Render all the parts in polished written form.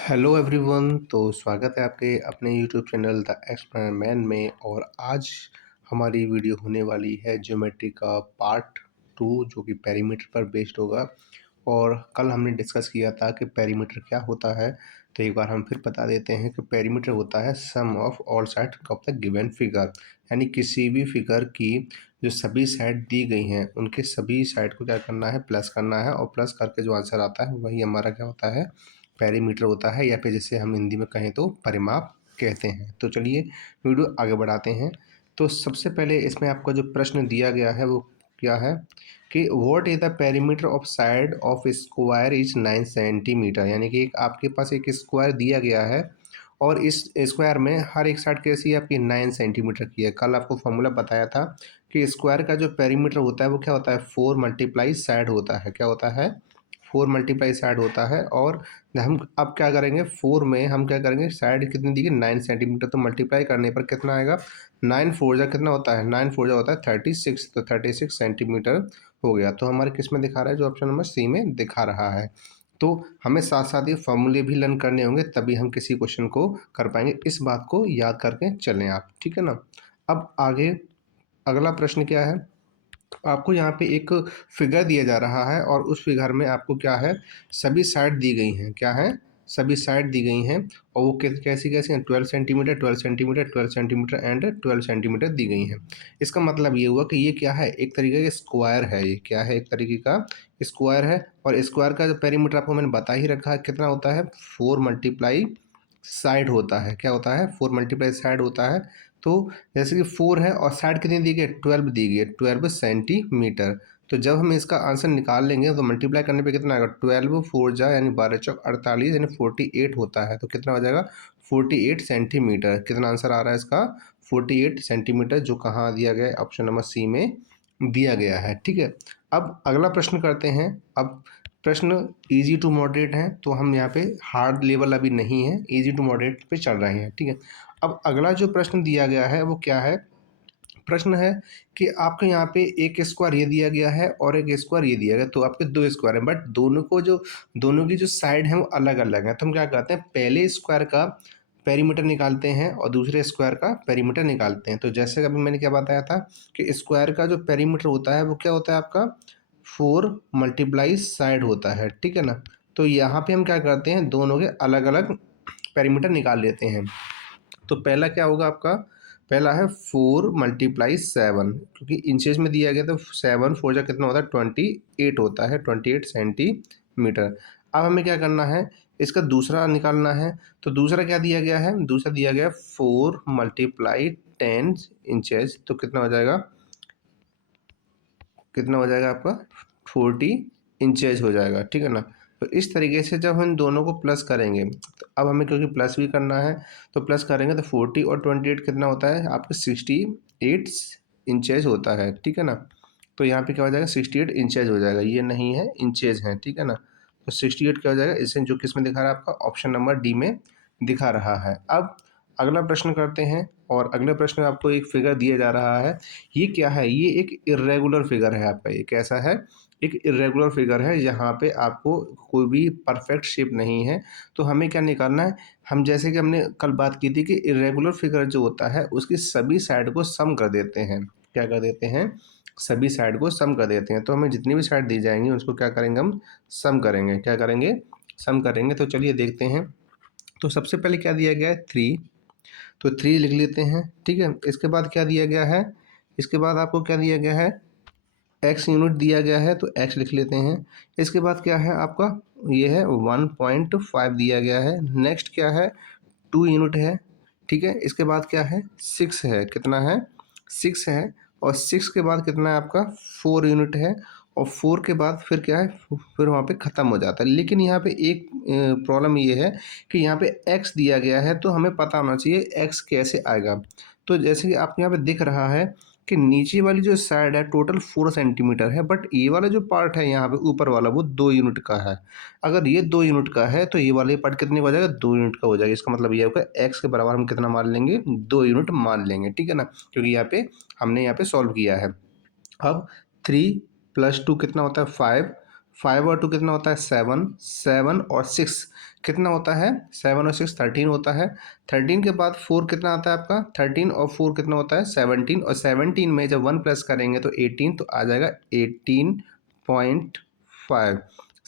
Hello everyone. तो स्वागत है आपके अपने YouTube channel the explainer man में। और आज हमारी वीडियो होने वाली है ज्योमेट्री का पार्ट 2 जो कि पेरीमीटर पर बेस्ड होगा। और कल हमने डिस्कस किया था कि पेरीमीटर क्या होता है, तो एक बार हम फिर बता देते हैं कि पेरीमीटर होता है sum of all side of the given figure. यानी किसी भी फिगर की जो सभी साइड दी गई हैं उनके सभी साइड को क्या करना है, प्लस करना है। और प्लस करके जो आंसर आता है वही हमारा क्या होता है, पेरीमीटर होता है, या फिर जिसे हम हिंदी में कहें तो परिमाप कहते हैं। तो चलिए वीडियो आगे बढ़ाते हैं। तो सबसे पहले इसमें आपका जो प्रश्न दिया गया है वो क्या है कि what is the perimeter of side of square is 9 centimetre. यानी कि आपके पास एक स्क्वायर दिया गया है और इस स्क्वायर में हर एक साइड कैसी है आपकी 9 सेंटीमीटर की है। कल आपको फॉर्मूला बताया था कि स्क्वायर का जो पेरीमीटर होता है वो क्या होता है, 4 मल्टीप्लाई साइड होता है। क्या होता है, 4 मल्टीप्लाई साइड होता है। और हम अब क्या करेंगे, 4 में हम क्या करेंगे, साइड कितनी दी गई 9 सेंटीमीटर, तो मल्टीप्लाई करने पर कितना आएगा, 9 4 जा कितना होता है, 9 4 जा होता है 36। तो 36 सेंटीमीटर हो गया। तो हमारे किस में दिखा रहा है, जो ऑप्शन नंबर सी में दिखा रहा है। तो हमें साथ साथ ये फॉर्मूले भी लर्न करने होंगे, तभी हम किसी क्वेश्चन को कर पाएंगे। इस बात को याद करके चलें आप, ठीक है ना। अब आगे अगला प्रश्न क्या है, आपको यहाँ पे एक फिगर दिया जा रहा है और उस फिगर में आपको क्या है, सभी साइड दी गई हैं। क्या है, सभी साइड दी गई हैं। और वो कैसी कैसी हैं, 12 centimetre 12 centimetre 12 centimetre and 12 centimetre दी गई हैं। इसका मतलब ये हुआ कि ये क्या है, एक तरीके का स्क्वायर है। ये क्या है, एक तरीके का स्क्वायर है। और स्क्वायर का जो पेरीमीटर आपको मैंने बता ही रखा है कितना होता है, 4 मल्टीप्लाई साइड होता है। क्या होता है, 4 मल्टीप्लाई साइड होता है। तो जैसे कि 4 है और साइड कितनी दी गई है, 12 दी गई है, 12 सेंटीमीटर। तो जब हम इसका आंसर निकाल लेंगे तो मल्टीप्लाई करने पे कितना आएगा, 12 4 जा यानी 12 चौक 48 यानी 48 होता है। तो कितना हो जाएगा, 48 सेंटीमीटर। कितना आंसर आ रहा है इसका, 48 सेंटीमीटर, जो कहाँ दिया गया है, ऑप्शन नंबर सी में दिया गया है। ठीक है, अब अगला प्रश्न करते हैं। अब प्रश्न इजी टू मॉडरेट है, तो हम यहाँ पे हार्ड लेवल अभी नहीं है, इजी टू मॉडरेट पे चल रहे हैं। ठीक है, अब अगला जो प्रश्न दिया गया है वो क्या है, प्रश्न है कि आपके यहाँ पे एक स्क्वायर ये दिया गया है और एक स्क्वायर ये दिया गया, तो आपके दो स्क्वायर हैं, बट दोनों की जो साइड है वो अलग अलग है। तो हम क्या करते हैं, पहले स्क्वायर का पेरीमीटर निकालते हैं और दूसरे स्क्वायर का पेरीमीटर निकालते हैं। तो जैसे अभी मैंने क्या बताया था कि स्क्वायर का जो पेरीमीटर होता है वो क्या होता है आपका, 4 मल्टीप्लाई साइड होता है। ठीक है ना। तो यहाँ पे हम क्या करते हैं, दोनों के अलग अलग पेरीमीटर निकाल लेते हैं। तो पहला क्या होगा आपका, पहला है 4 मल्टीप्लाई 7, क्योंकि इंचेस में दिया गया तो 7 4 जा कितना होता है, 28 होता है, 28 सेंटीमीटर। अब हमें क्या करना है, इसका दूसरा निकालना है। तो दूसरा क्या दिया गया है, दूसरा दिया गया है 4 मल्टीप्लाई 10 इंचेस। तो कितना हो जाएगा, कितना हो जाएगा आपका, 40 इंचेज हो जाएगा। ठीक है ना। तो इस तरीके से जब हम दोनों को प्लस करेंगे, तो अब हमें क्योंकि प्लस भी करना है तो प्लस करेंगे, तो 40 और 28 कितना होता है आपके 68 इंचेज होता है। ठीक है ना। तो यहाँ पे क्या हो जाएगा, 68 इंचेज हो जाएगा, ये नहीं है इंचेज है। ठीक है ना। तो 68 क्या हो जाएगा, इससे जो किस में दिखा रहा है आपका, ऑप्शन नंबर डी में दिखा रहा है। अब अगला प्रश्न करते हैं। और अगले प्रश्न में आपको एक फिगर दिया जा रहा है। ये क्या है, ये एक इर्रेगुलर फिगर है आपका। ये कैसा है, एक इर्रेगुलर फिगर है, यहाँ पे आपको कोई भी परफेक्ट शेप नहीं है। तो हमें क्या निकालना है, हम जैसे कि हमने कल बात की थी कि इर्रेगुलर फिगर जो होता है उसकी सभी साइड को सम कर देते हैं। क्या कर देते हैं, सभी साइड को सम कर देते हैं। तो हमें जितनी भी साइड दी जाएंगी उसको क्या करेंगे, हम सम करेंगे। क्या करेंगे, सम करेंगे। तो चलिए देखते हैं। तो सबसे पहले क्या दिया गया है, 3। तो 3 लिख लेते हैं। ठीक है, इसके बाद क्या दिया गया है, इसके बाद आपको क्या दिया गया है, एक्स यूनिट दिया गया है, तो एक्स लिख लेते हैं। इसके बाद क्या है आपका, ये है 1.5 दिया गया है। नेक्स्ट क्या है, 2 यूनिट है। ठीक है, इसके बाद क्या है, 6 है। कितना है, 6 है। और 6 के बाद कितना है आपका, 4 यूनिट है। और 4 के बाद फिर क्या है, फिर वहाँ पे ख़त्म हो जाता है। लेकिन यहाँ पे एक प्रॉब्लम ये है कि यहाँ पे x दिया गया है, तो हमें पता होना चाहिए x कैसे आएगा। तो जैसे कि आपको यहाँ पे दिख रहा है कि नीचे वाली जो साइड है टोटल 4 सेंटीमीटर है, बट ये वाला जो पार्ट है यहाँ पे ऊपर वाला वो 2 यूनिट का है। अगर ये 2 यूनिट का है तो ये वाले पार्ट कितने का हो जाएगा, 2 यूनिट का हो जाएगा। इसका मतलब ये होगा एक्स के बराबर हम कितना मान लेंगे, 2 यूनिट मान लेंगे। ठीक है ना, क्योंकि यहाँ पे हमने यहाँ पे सॉल्व किया है। अब 3 + 2 कितना होता है, 5। 5 और 2 कितना होता है 7, 7 और 6 कितना होता है 7 और 6 13 होता है। 13 के बाद 4 कितना आता है आपका 13 और 4 कितना होता है 17 और 17 में जब 1 प्लस करेंगे तो 18 तो आ जाएगा 18.5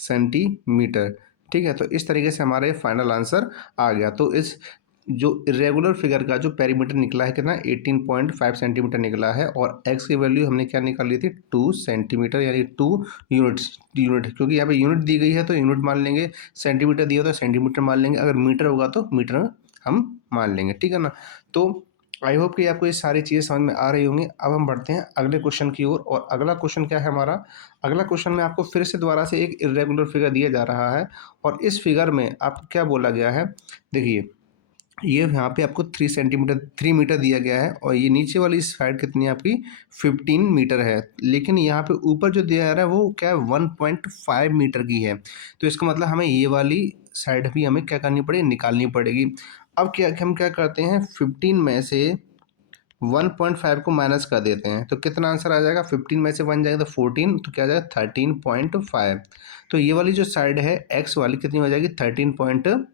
सेंटीमीटर। ठीक है, तो इस तरीके से हमारा ये फाइनल आंसर आ गया। तो इस जो इरेगुलर फिगर का जो पेरीमीटर निकला है कितना 18.5 सेंटीमीटर निकला है और x की वैल्यू हमने क्या निकाल ली थी 2 सेंटीमीटर यानी 2 यूनिट, क्योंकि यहाँ पे यूनिट दी गई है तो यूनिट मान लेंगे, सेंटीमीटर दिया तो सेंटीमीटर मान लेंगे, अगर मीटर होगा तो मीटर हम मान लेंगे। ठीक है ना। तो आई होप कि आपको ये सारी चीज़ें समझ में आ रही होंगी। अब हम बढ़ते हैं अगले क्वेश्चन की ओर। और अगला क्वेश्चन क्या है हमारा, अगला क्वेश्चन में आपको फिर से दोबारा से एक इरेगुलर फिगर दिया जा रहा है और इस फिगर में आपको क्या बोला गया है, देखिए ये यहाँ पे आपको 3 मीटर दिया गया है और ये नीचे वाली साइड कितनी है आपकी 15 मीटर है, लेकिन यहाँ पे ऊपर जो दिया जा रहा है वो क्या है 1.5 मीटर की है। तो इसका मतलब हमें ये वाली साइड भी हमें क्या करनी पड़ेगी, निकालनी पड़ेगी। अब क्या हम क्या करते हैं 15 में से 1.5 को माइनस कर देते हैं तो कितना आंसर आ जाएगा, 15 में से 1 जाएगा तो 14, तो क्या आ जाएगा 13.5। तो ये वाली जो साइड है एक्स वाली कितनी हो जाएगी 13.5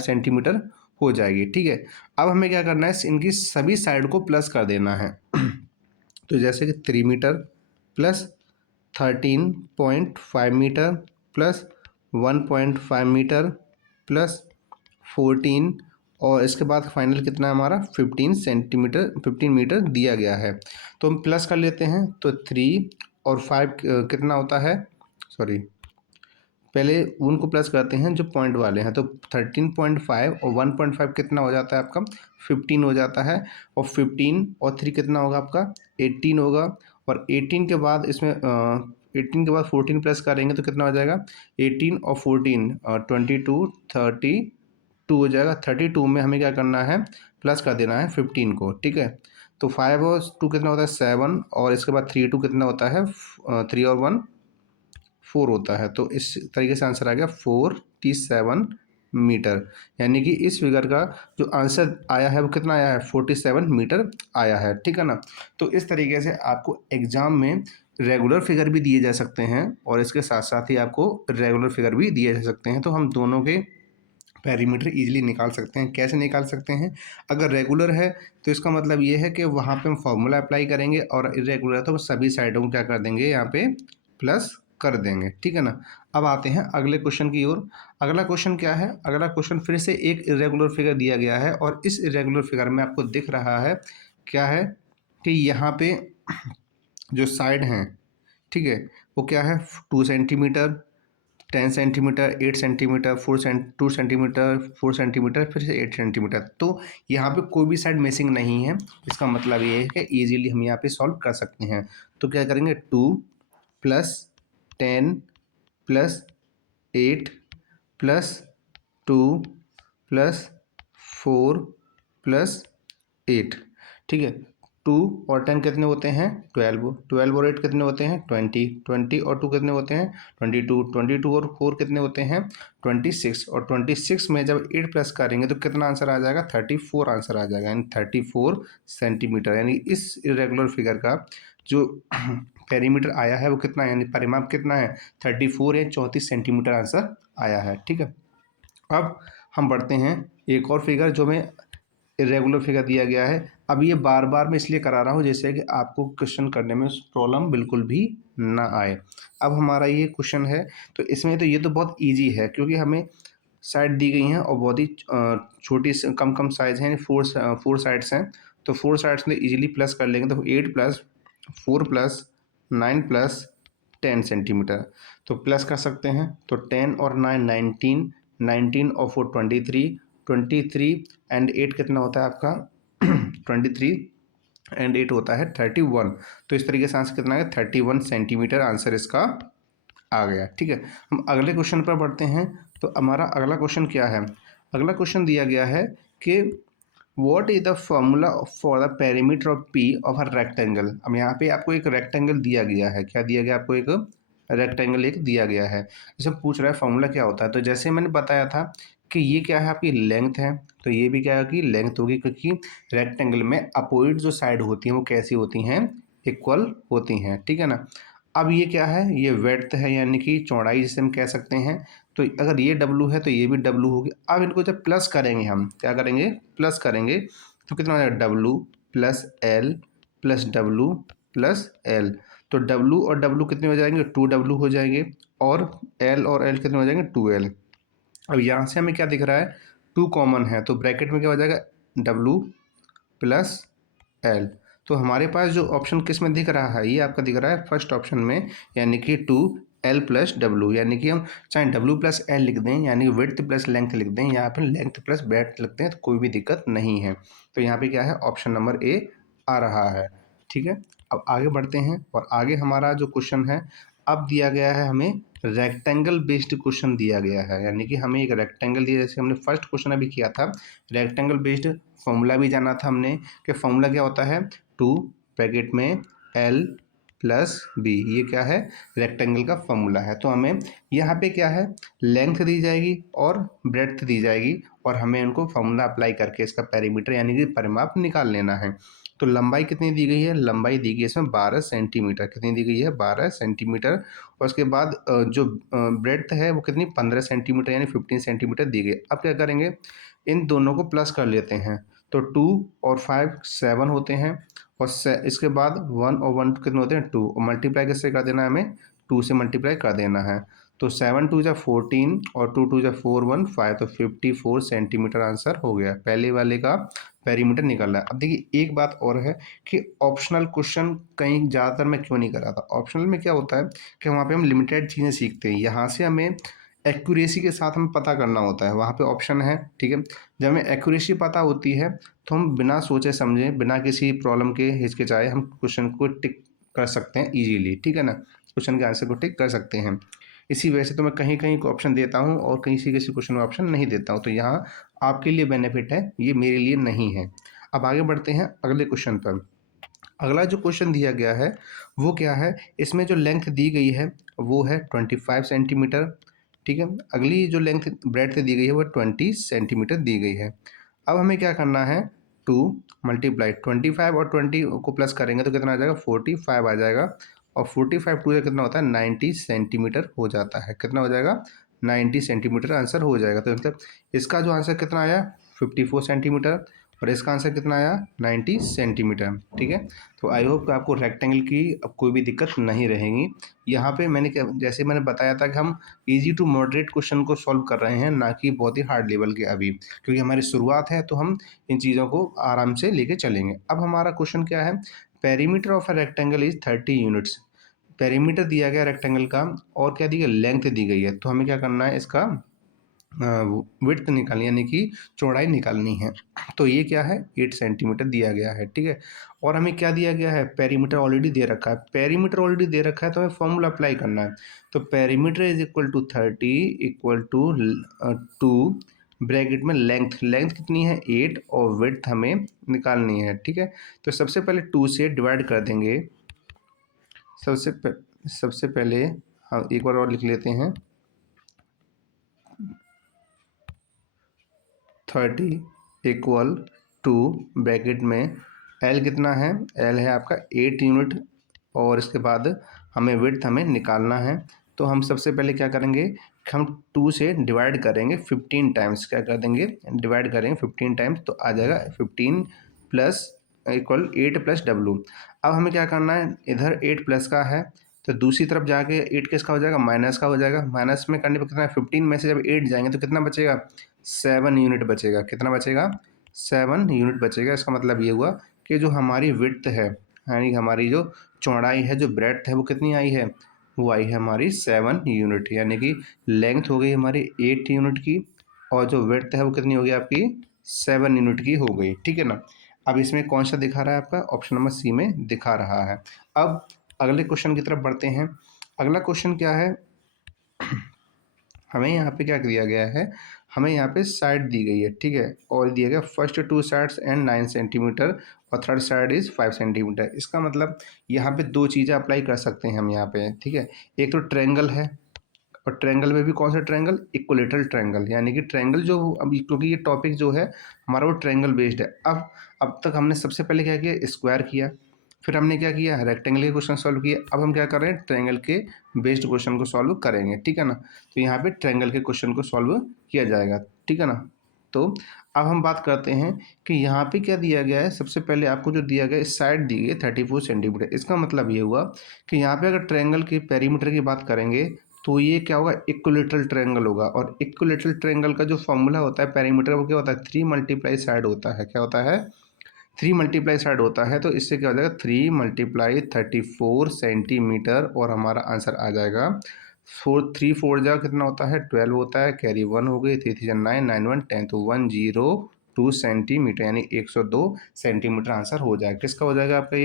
सेंटीमीटर हो जाएगी। ठीक है, अब हमें क्या करना है इनकी सभी साइड को प्लस कर देना है। तो जैसे कि 3 metre plus 13.5 metre plus 1.5 metre plus 14 और इसके बाद फाइनल कितना है हमारा 15 सेंटीमीटर 15 मीटर दिया गया है। तो हम प्लस कर लेते हैं तो 3 और 5 कितना होता है, सॉरी पहले उनको प्लस करते हैं जो पॉइंट वाले हैं। तो 13.5 और 1.5 कितना हो जाता है आपका 15 हो जाता है और 15 और 3 कितना होगा आपका 18 होगा और 18 के बाद इसमें 18 के बाद 14 प्लस करेंगे तो कितना हो जाएगा 18 और 14 22 32 हो जाएगा। 32 में हमें क्या करना है प्लस कर देना है 15 को। ठीक है, तो 5 और 2 कितना होता है 7 और इसके बाद 3 2 कितना होता है 3 और 1 4 होता है। तो इस तरीके से आंसर आ गया 47 मीटर, यानी कि इस फिगर का जो आंसर आया है वो कितना आया है 47 मीटर आया है। ठीक है ना। तो इस तरीके से आपको एग्जाम में रेगुलर फिगर भी दिए जा सकते हैं और इसके साथ साथ ही आपको रेगुलर फिगर भी दिए जा सकते हैं। तो हम दोनों के पेरीमीटर इजीली निकाल सकते हैं। कैसे निकाल सकते हैं, अगर रेगुलर है तो इसका मतलब ये है कि वहाँ पे हम फॉर्मूला अप्लाई करेंगे और इरेगुलर है तो सभी साइडों को क्या कर देंगे यहाँ पे प्लस कर देंगे। ठीक है ना। अब आते हैं अगले क्वेश्चन की ओर। अगला क्वेश्चन क्या है, अगला क्वेश्चन फिर से एक इरेगुलर फिगर दिया गया है और इस इरेगुलर फिगर में आपको दिख रहा है क्या है कि यहाँ पे जो साइड हैं, ठीक है, वो क्या है 2 centimetre 10 centimetre 8 centimetre 2 centimetre 4 centimetre फिर से 8 सेंटीमीटर। तो यहाँ पे कोई भी साइड मिसिंग नहीं है। इसका मतलब ये है कि ईजिली हम यहाँ पे सॉल्व कर सकते हैं। तो क्या करेंगे 2 plus 10 plus 8 plus 2 plus 4 plus 8। ठीक है, 2 और 10 कितने होते हैं 12, 12 और 8 कितने होते हैं 20, 20 और 2 कितने होते हैं 22, 22 और 4 कितने होते हैं 26 और 26 में जब 8 प्लस करेंगे तो कितना आंसर आ जाएगा 34 आंसर आ जाएगा, यानी 34 सेंटीमीटर। यानी इस इरेगुलर फिगर का जो पेरीमीटर आया है वो कितना है, यानी परिमाप कितना है 34 या 34 सेंटीमीटर आंसर आया है। ठीक है, अब हम बढ़ते हैं एक और फिगर जो में इरेगुलर फिगर दिया गया है। अब ये बार बार मैं इसलिए करा रहा हूँ जैसे कि आपको क्वेश्चन करने में प्रॉब्लम बिल्कुल भी ना आए। अब हमारा ये क्वेश्चन है तो इसमें तो ये तो बहुत इजी है क्योंकि हमें साइड दी गई हैं और बहुत ही छोटी कम कम साइज हैं, 4 साइड्स हैं। तो 4 साइड्स में इजीली प्लस कर लेंगे तो 8 प्लस 4 प्लस 9 प्लस 10 सेंटीमीटर। तो प्लस कर सकते हैं तो 10 और 9 19, 19 और 4 23, 23 एंड 8 कितना होता है आपका 23 एंड 8 होता है 31। तो इस तरीके से आंसर कितना है 31 सेंटीमीटर आंसर इसका आ गया। ठीक है, हम अगले क्वेश्चन पर बढ़ते हैं। तो हमारा अगला क्वेश्चन क्या है, अगला क्वेश्चन दिया गया है कि what is the formula for the perimeter of P of a rectangle. अब यहाँ पे आपको एक रेक्टेंगल दिया गया है, क्या दिया गया आपको एक रेक्टेंगल एक दिया गया है। जैसे पूछ रहा है फॉर्मूला क्या होता है, तो जैसे मैंने बताया था कि ये क्या है आपकी लेंथ है, तो ये भी क्या है कि लेंथ होगी क्योंकि रेक्टेंगल में अपोजिट जो साइड होती हैं वो कैसी होती हैं इक्वल होती हैं। ठीक है ना। अब ये क्या है, ये विड्थ है यानी कि चौड़ाई जिसे हम कह सकते हैं। तो अगर ये डब्लू है तो ये भी डब्लू होगी। अब इनको जब प्लस करेंगे, हम क्या करेंगे, प्लस करेंगे, तो कितना हो जाएगा, W plus L plus W plus L. तो डब्लू और डब्लू कितने हो जाएंगे, 2W हो जाएंगे, और एल और एल कितने हो जाएंगे, 2L। अब यहाँ से हमें क्या दिख रहा है, 2 कॉमन है, तो ब्रैकेट में क्या हो जाएगा, डब्लू प्लस एल। तो हमारे पास जो ऑप्शन किस में दिख रहा है, ये आपका दिख रहा है फर्स्ट ऑप्शन में, यानी कि 2L प्लस डब्लू, यानी कि हम चाहे डब्लू प्लस एल लिख दें, यानी कि विड्थ प्लस लेंथ लिख दें, यहाँ पर लेंथ प्लस ब्रेड्थ लिखते हैं तो कोई भी दिक्कत नहीं है। तो यहाँ पे क्या है, ऑप्शन नंबर ए आ रहा है। ठीक है, अब आगे बढ़ते हैं, और आगे हमारा जो क्वेश्चन है, अब दिया गया है हमें रेक्टेंगल बेस्ड क्वेश्चन दिया गया है, यानी कि हमें एक रेक्टेंगल दिया, जैसे हमने फर्स्ट क्वेश्चन अभी किया था रेक्टेंगल बेस्ड, फॉर्मूला भी जाना था हमने कि फॉर्मूला क्या होता है, 2 ब्रैकेट में L प्लस बी, ये क्या है, रेक्टेंगल का फॉर्मूला है। तो हमें यहाँ पे क्या है, लेंथ दी जाएगी और ब्रेड्थ दी जाएगी, और हमें उनको फॉर्मूला अप्लाई करके इसका पेरीमीटर यानी कि परिमाप निकाल लेना है। तो लंबाई कितनी दी गई है, लंबाई दी गई है इसमें 12 सेंटीमीटर, कितनी दी गई है, 12 सेंटीमीटर। और उसके बाद जो ब्रेड्थ है वो कितनी, 15 सेंटीमीटर यानी 15 सेंटीमीटर दी गई। अब क्या करेंगे, इन दोनों को प्लस कर लेते हैं, तो 2 और 5 7 होते हैं, और इसके बाद 1 और 1 कितने होते हैं, 2, और मल्टीप्लाई किससे कर देना है, हमें 2 से मल्टीप्लाई कर देना है। तो 7 2 जा 14 और 2 2 जा 4 1 5, तो 54 सेंटीमीटर आंसर हो गया, पहले वाले का पेरीमीटर निकल रहा है। अब देखिए एक बात और है कि ऑप्शनल क्वेश्चन कहीं ज़्यादातर मैं क्यों नहीं कर रहा था, ऑप्शनल में क्या होता है कि वहाँ पे हम लिमिटेड चीज़ें सीखते हैं, यहाँ से हमें एक्यूरेसी के साथ हमें पता करना होता है, वहाँ पे ऑप्शन है। ठीक है, जब हमें एक्यूरेसी पता होती है तो हम बिना सोचे समझे, बिना किसी प्रॉब्लम के हिचकिचाए हम क्वेश्चन को टिक कर सकते हैं इजीली। ठीक है ना, क्वेश्चन के आंसर को टिक कर सकते हैं। इसी वजह से तो मैं कहीं कहीं को ऑप्शन देता हूँ और कहीं से किसी क्वेश्चन में ऑप्शन नहीं देता हूँ, तो यहाँ आपके लिए बेनिफिट है, ये मेरे लिए नहीं है। अब आगे बढ़ते हैं अगले क्वेश्चन पर। अगला जो क्वेश्चन दिया गया है वो क्या है, इसमें जो लेंथ दी गई है वो है 25 सेंटीमीटर। ठीक है, अगली जो लेंथ ब्रेड्थ दी गई है वो 20 सेंटीमीटर दी गई है। अब हमें क्या करना है, 2 मल्टीप्लाई 25 और 20 को प्लस करेंगे तो कितना आ जाएगा, 45 आ जाएगा, और 45 टू कितना होता है, 90 सेंटीमीटर हो जाता है, कितना हो जाएगा, 90 सेंटीमीटर आंसर हो जाएगा। तो मतलब इसका जो आंसर कितना आया, 54 सेंटीमीटर, और इसका आंसर कितना आया, 90 सेंटीमीटर। ठीक है, तो आई होप कि आपको रेक्टेंगल की अब कोई भी दिक्कत नहीं रहेगी। यहाँ पे मैंने क्या, जैसे मैंने बताया था कि हम इजी टू मॉडरेट क्वेश्चन को सॉल्व कर रहे हैं, ना कि बहुत ही हार्ड लेवल के अभी, क्योंकि हमारी शुरुआत है तो हम इन चीज़ों को आराम से लेके चलेंगे। अब हमारा क्वेश्चन क्या है, perimeter of a rectangle is 30 units. Perimeter दिया गया रेक्टेंगल का, और क्या दी गई, लेंथ दी गई है, तो हमें क्या करना है, इसका विड्थ निकालनी यानी कि चौड़ाई निकालनी है। तो ये क्या है, 8 सेंटीमीटर दिया गया है। ठीक है, और हमें क्या दिया गया है, पेरीमीटर ऑलरेडी दे रखा है, पेरीमीटर ऑलरेडी दे रखा है तो हमें फॉर्मूला अप्लाई करना है। तो perimeter is equal to 30 equal to 2 bracket में लेंथ, लेंथ कितनी है 8, और विड्थ हमें निकालनी है। ठीक है, तो सबसे पहले 2 से डिवाइड कर देंगे, सबसे पहले हम एक बार और लिख लेते हैं, 30 इक्वल टू ब्रैकेट में एल कितना है, एल है आपका 8 यूनिट, और इसके बाद हमें विड्थ हमें निकालना है। तो हम सबसे पहले क्या करेंगे, हम 2 से डिवाइड करेंगे 15 टाइम्स, क्या कर देंगे, डिवाइड करेंगे 15 टाइम्स, तो आ जाएगा 15 प्लस इक्वल 8 प्लस डब्लू। अब हमें क्या करना है, इधर 8 प्लस का है तो दूसरी तरफ जाके 8 किसका हो जाएगा, माइनस का हो जाएगा, माइनस में करने पर कितना है, 15 में से जब 8 जाएंगे तो कितना बचेगा, 7 यूनिट बचेगा, कितना बचेगा, 7 यूनिट बचेगा। इसका मतलब ये हुआ कि जो हमारी विड्थ है, यानी हमारी जो चौड़ाई है, जो ब्रेड्थ है, वो कितनी आई है, वो आई है हमारी 7 यूनिट, यानी कि लेंथ हो गई हमारी 8 यूनिट की, और जो विड्थ है वो कितनी हो गई आपकी, 7 यूनिट की हो गई। ठीक है ना, अब इसमें कौन सा दिखा रहा है आपका, ऑप्शन नंबर सी में दिखा रहा है। अब अगले क्वेश्चन की तरफ बढ़ते हैं। अगला क्वेश्चन क्या है, हमें यहाँ पे क्या दिया गया है, हमें यहाँ पे साइड दी गई है। ठीक है, और दिया गया फर्स्ट 2 साइड्स एंड 9 सेंटीमीटर, और थर्ड साइड इज़ 5 सेंटीमीटर। इसका मतलब यहाँ पे दो चीज़ें अप्लाई कर सकते हैं हम यहाँ पे। ठीक है, एक तो ट्रायंगल है, और ट्रायंगल में भी कौन सा ट्रायंगल, इक्विलेटरल ट्रायंगल, यानी कि ट्रायंगल जो अभी, क्योंकि ये टॉपिक जो है हमारा वो ट्रायंगल बेस्ड है। अब तक हमने सबसे पहले क्या किया, स्क्वायर किया, फिर हमने क्या किया, रेक्टेंगल के क्वेश्चन सॉल्व किए। अब हम क्या कर रहे हैं, ट्रायंगल के बेस्ड क्वेश्चन को सॉल्व करेंगे, ठीक है ना। तो यहाँ पे ट्रायंगल के क्वेश्चन को सॉल्व किया जाएगा, ठीक है ना। तो अब हम बात करते हैं कि यहाँ पे क्या दिया गया है। सबसे पहले आपको जो दिया गया है, साइड दी गई है 34 सेंटीमीटर। इसका मतलब ये हुआ कि यहाँ पे अगर ट्रायंगल के पेरीमीटर की बात करेंगे तो ये क्या होगा, इक्विलेटरल ट्रायंगल होगा। और इक्विलेटरल ट्रायंगल का जो फॉर्मूला होता है पेरीमीटर, वो क्या होता है, 3 मल्टीप्लाई साइड होता है। क्या होता है, 3 मल्टीप्लाई साइड होता है। तो इससे क्या हो जाएगा, 3 मल्टीप्लाई 34 सेंटीमीटर, और हमारा आंसर आ जाएगा 3 4 जा कितना होता है, 12 होता है, कैरी 1 हो गई, 3 3 9 9 1 10, तो 102 सेंटीमीटर, यानी 102 सेंटीमीटर आंसर हो जाएगा। किसका हो जाएगा आपका,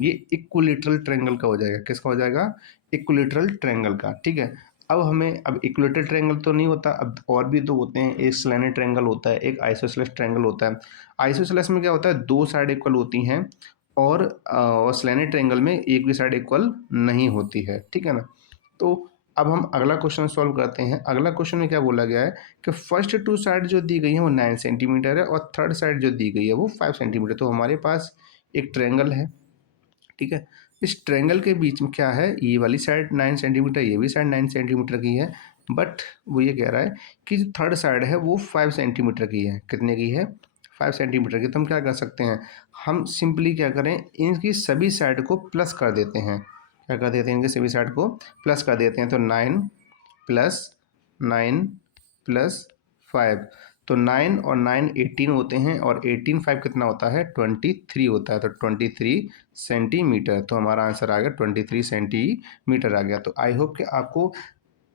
ये इक्विलेटरल ट्रायंगल का हो जाएगा। किसका हो जाएगा, इक्विलेटरल ट्रायंगल का, ठीक है। अब हमें, अब इक्विलेटरल ट्रायंगल तो नहीं होता, अब और भी तो होते हैं। एक स्लैंट ट्रायंगल होता है, एक आइसोसेलेस ट्रायंगल होता है। आइसोसेलेस में क्या होता है, 2 साइड इक्वल होती हैं, और स्लैंट ट्रायंगल में एक भी साइड इक्वल नहीं होती है, ठीक है ना। तो अब हम अगला क्वेश्चन सॉल्व करते हैं। अगला क्वेश्चन में क्या बोला गया है कि फर्स्ट 2 साइड जो दी गई है वो 9 सेंटीमीटर है, और थर्ड साइड जो दी गई है वो 5 सेंटीमीटर। तो हमारे पास एक ट्रायंगल है, ठीक है। इस ट्रायंगल के बीच में क्या है, ये वाली साइड 9 सेंटीमीटर, ये भी साइड 9 सेंटीमीटर की है, बट वो ये कह रहा है कि जो थर्ड साइड है वो 5 सेंटीमीटर की है। कितने की है, 5 सेंटीमीटर की। तो हम क्या कर सकते हैं, हम सिंपली क्या करें, इनकी सभी साइड को प्लस कर देते हैं। क्या कर देते हैं, इनकी सभी साइड को प्लस कर देते हैं। तो 9 प्लस 9 प्लस 5, तो 9 और 9 18 होते हैं, और 18 5 कितना होता है, 23 होता है। तो 23 सेंटीमीटर, तो हमारा आंसर आ गया 23 सेंटीमीटर आ गया। तो आई होप कि आपको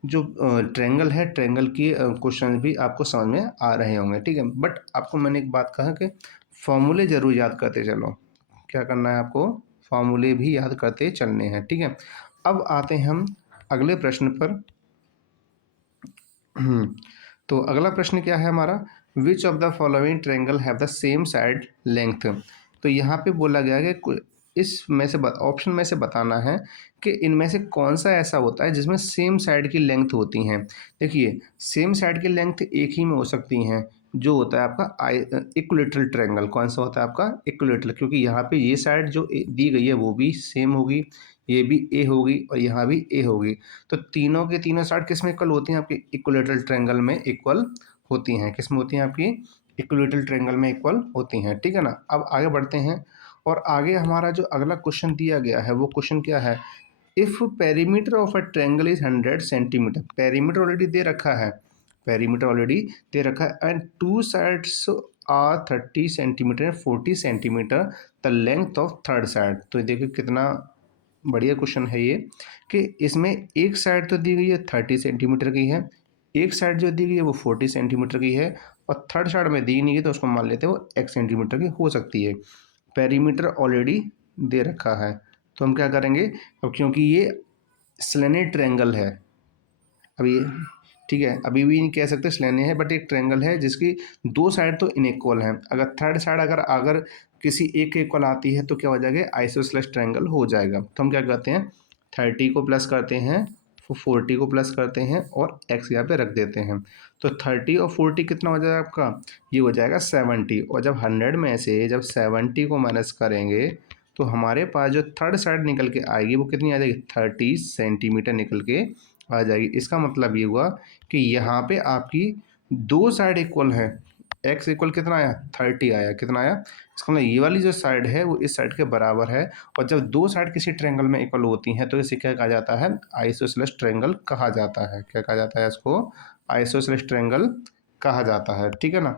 जो ट्रायंगल है, ट्रायंगल की क्वेश्चन भी आपको समझ में आ रहे होंगे, ठीक है। बट आपको मैंने एक बात कहा कि फॉर्मूले जरूर याद करते चलो। क्या करना है आपको, फॉर्मूले भी याद करते चलने हैं, ठीक है। अब आते हैं हम अगले प्रश्न पर। तो अगला प्रश्न क्या है हमारा, which of the following triangle have the same side length. तो यहाँ पे बोला गया है कि इसमें से ऑप्शन में से बताना है कि इनमें से कौन सा ऐसा होता है जिसमें सेम साइड की लेंथ होती हैं। देखिए, सेम साइड की लेंथ एक ही में हो सकती हैं, जो होता है आपका इक्विलेटरल ट्रायंगल। कौन सा होता है आपका, इक्विलेटरल, क्योंकि यहाँ पे ये साइड जो दी गई है वो भी सेम होगी, ये भी ए होगी, और यहाँ भी ए होगी। तो तीनों के तीनों साइड किस में इक्वल होती हैं, आपकी इक्विलेटरल ट्रायंगल में इक्वल होती हैं। किस में होती हैं, आपकी इक्विलेटरल ट्रायंगल में इक्वल होती हैं, ठीक है ना। अब आगे बढ़ते हैं, और आगे हमारा जो अगला क्वेश्चन दिया गया है वो क्वेश्चन क्या है, if perimeter of a triangle is 100 centimetre. Perimeter already दे रखा है, पेरीमीटर ऑलरेडी दे रखा है, and 2 sides are 30 centimetre 40 centimetre the length of third side. तो देखिए कितना बढ़िया क्वेश्चन है ये, कि इसमें एक साइड तो दी गई है 30 सेंटीमीटर की है, एक साइड जो दी गई है वो 40 सेंटीमीटर की है, और थर्ड साइड में दी नहीं है, तो उसको मान लेते हैं वो x सेंटीमीटर की हो सकती है। पेरीमीटर ऑलरेडी दे रखा है, तो हम क्या करेंगे, अब क्योंकि ये स्लेनेट ट्रायंगल है, अब ये, ठीक है, अभी भी नहीं कह सकते स्लेने है, बट एक ट्रायंगल है जिसकी 2 साइड तो इनइक्वल हैं। अगर थर्ड साइड अगर किसी एक के इक्वल आती है तो क्या हो जाएगा, आइसोसेलेस ट्रायंगल हो जाएगा। तो हम क्या करते हैं, 30 को प्लस करते हैं, 40 को प्लस करते हैं, और x यहाँ पे रख देते हैं। तो 30 और 40 कितना हो जाएगा आपका, ये हो जाएगा 70। और जब 100 में से जब 70 को माइनस करेंगे तो हमारे पास जो थर्ड साइड निकल के आएगी वो कितनी आ जाएगी, 30 सेंटीमीटर निकल के आ जाएगी। इसका मतलब ये हुआ कि यहाँ पे आपकी 2 साइड इक्वल है, x इक्वल कितना आया, 30 आया। कितना आया, इसका मतलब ये वाली जो साइड है वो इस साइड के बराबर है। और जब 2 साइड किसी ट्रायंगल में इक्वल होती हैं तो इसे क्या कहा जाता है, आइसोसेलेस ट्रायंगल कहा जाता है। क्या कहा जाता है इसको, आइसोसेलेस ट्रायंगल कहा जाता है, ठीक है ना।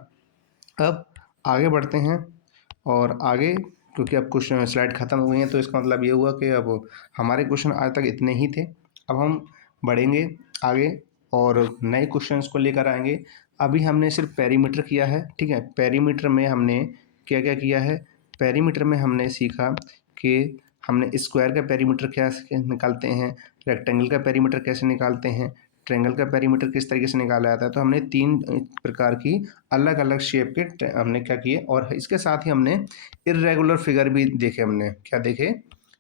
अब आगे बढ़ते हैं, और आगे क्योंकि अब क्वेश्चन स्लाइड खत्म हो गई हैं तो इसका मतलब ये हुआ कि अब हमारे क्वेश्चन आज तक इतने ही थे। अब हम बढ़ेंगे आगे और नए क्वेश्चंस को लेकर आएंगे। अभी हमने सिर्फ पेरीमीटर किया है, ठीक है। पेरीमीटर में हमने क्या क्या किया है, पेरीमीटर में हमने सीखा कि हमने स्क्वायर का पेरीमीटर कैसे निकालते हैं, रेक्टेंगल का पेरीमीटर कैसे निकालते हैं, ट्रायंगल का पेरीमीटर किस तरीके से निकाला जाता है। तो हमने 3 प्रकार की अलग अलग शेप के हमने क्या किए, और इसके साथ ही हमने इर्रेगुलर फिगर भी देखे। हमने क्या देखे,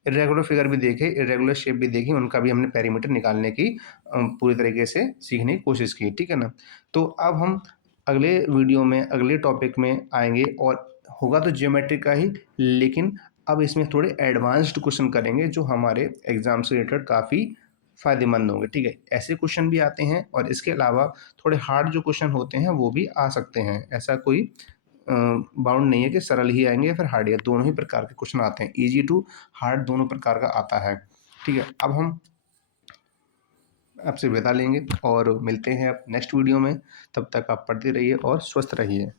इर्रेगुलर फिगर भी देखे, इर्रेगुलर शेप भी देखी, उनका भी हमने पेरीमीटर निकालने की पूरी तरीके से सीखने की कोशिश की, ठीक है ना। तो अब हम अगले वीडियो में अगले टॉपिक में आएंगे, और होगा तो ज्योमेट्री का ही, लेकिन अब इसमें थोड़े एडवांस्ड क्वेश्चन करेंगे जो हमारे एग्जाम से रिलेटेड काफ़ी फ़ायदेमंद होंगे, ठीक है। ऐसे क्वेश्चन भी आते हैं और इसके अलावा थोड़े हार्ड जो क्वेश्चन होते हैं वो भी आ सकते हैं। ऐसा कोई बाउंड नहीं है कि सरल ही आएंगे या फिर हार्ड, या दोनों ही प्रकार के क्वेश्चन आते हैं। ईजी टू हार्ड दोनों प्रकार का आता है, ठीक है। अब हम आपसे विदा लेंगे और मिलते हैं अब नेक्स्ट वीडियो में। तब तक आप पढ़ते रहिए और स्वस्थ रहिए।